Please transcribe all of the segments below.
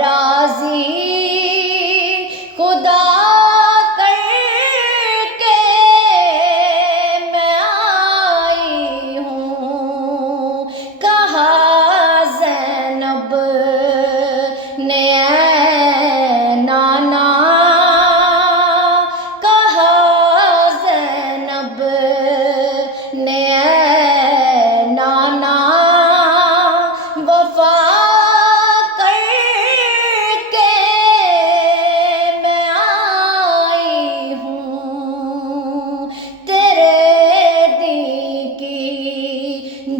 راضی خدا کر کے میں آئی ہوں. کہا زینب نے اے نانا، کہا زینب نے اے نانا، وفا کر کے میں آئی ہوں. تیرے دین کی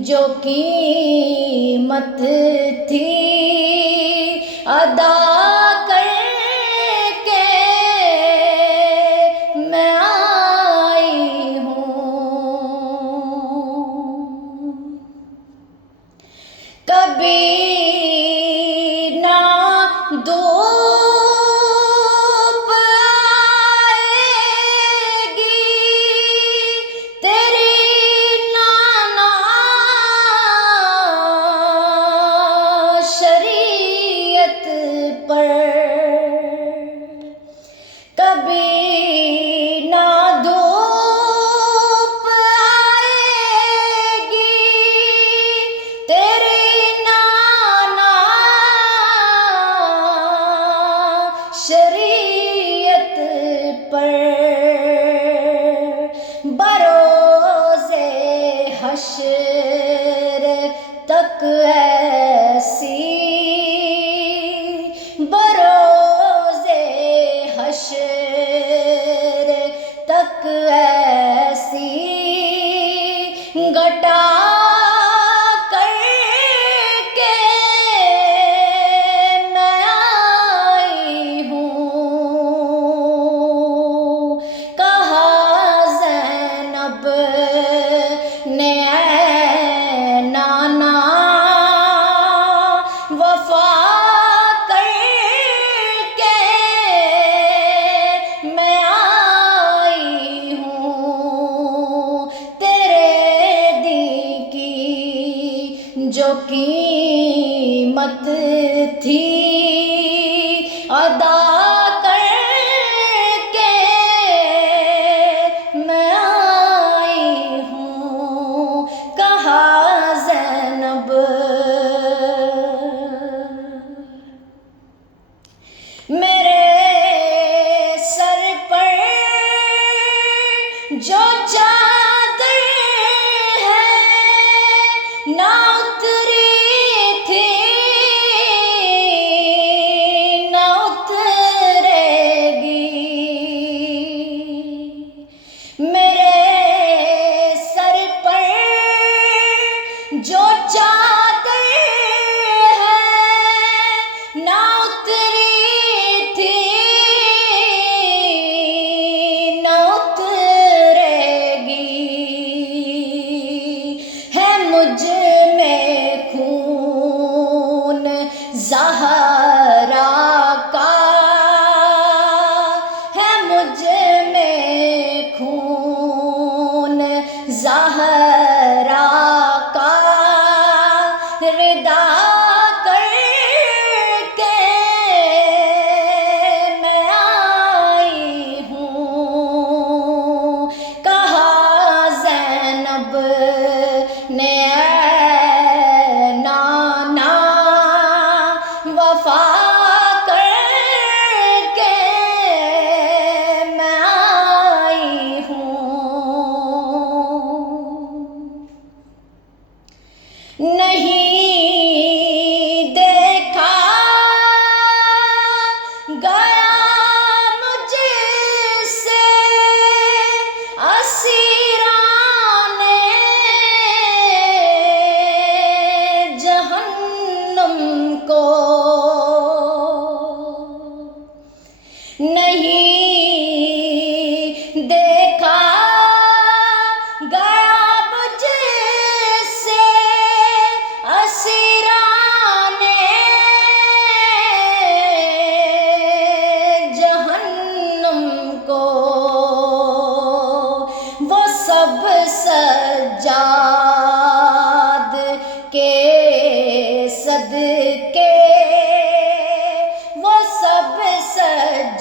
جو قیمت تھی ادا کر کے میں آئی ہوں. کبھی نہ دھوپ آئے گی تیری نانا شریعت پر، کبھی نہ دھوپ آئے گی تیری نانا شریعت پر. بروز حشر تک ایسی، بروز حشر تک ایسی گھٹا کر کے میں آئی ہوں. کہا زینب نے اے نانا، وفا کر کے میں آئی ہوں. تیرے دین کی جو قیمت تھی ادا کر کے میں آئی ہوں. کہا زینب میرے سر پر جو چادر ہے نہ اتری تھی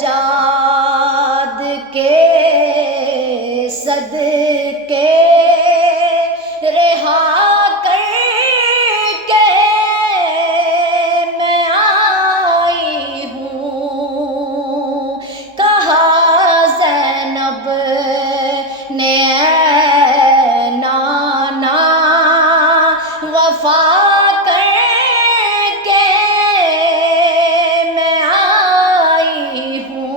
سجاد کے صدقے رہا کر کے میں آئی ہوں، کہا زینب نے اے نانا وفا کر کے میں آئی ہوں،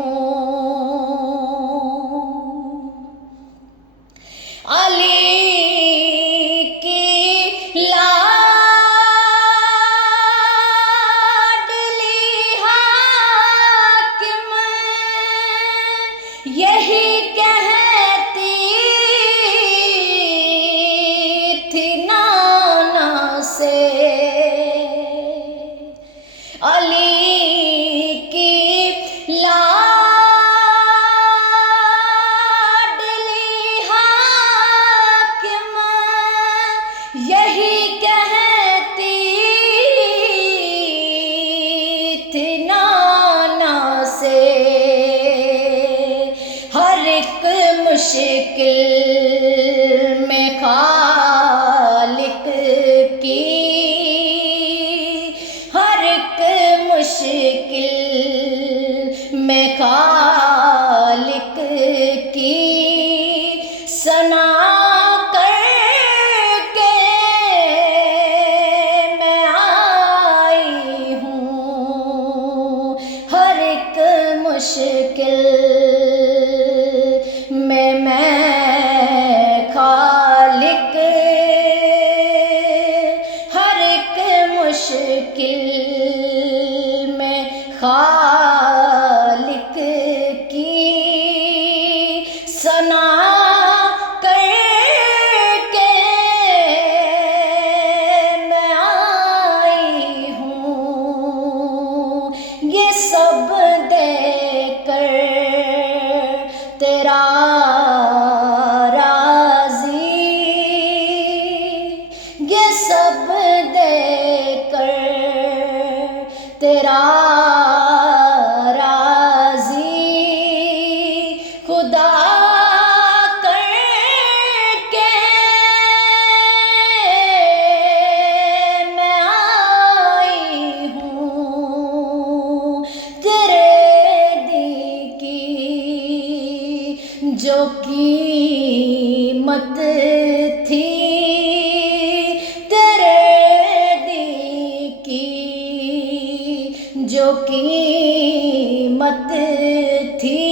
علی کی لاڈلی حاکم یہی کہتی تھی نانا سے، علی کی لاڈلی حاکم یہی کہتی تھی نانا سے، ہر ایک مشکل میں خالق کی، ہر ایک مشکل میں خالق کی ثنا کر کے میں آئی ہوں، ہر ایک مشکل میں خالق، ہر ایک مشکل میں خالق کی ثنا کر کے میں آئی ہوں، یہ سب دیکھ کر تیرا راضی، یہ سب دیکھ کر تیرا راضی، خدا کر کے میں آئی ہوں، تیرے دی کی جو قیمت تھی، تیرے دی کی جو قیمت تھی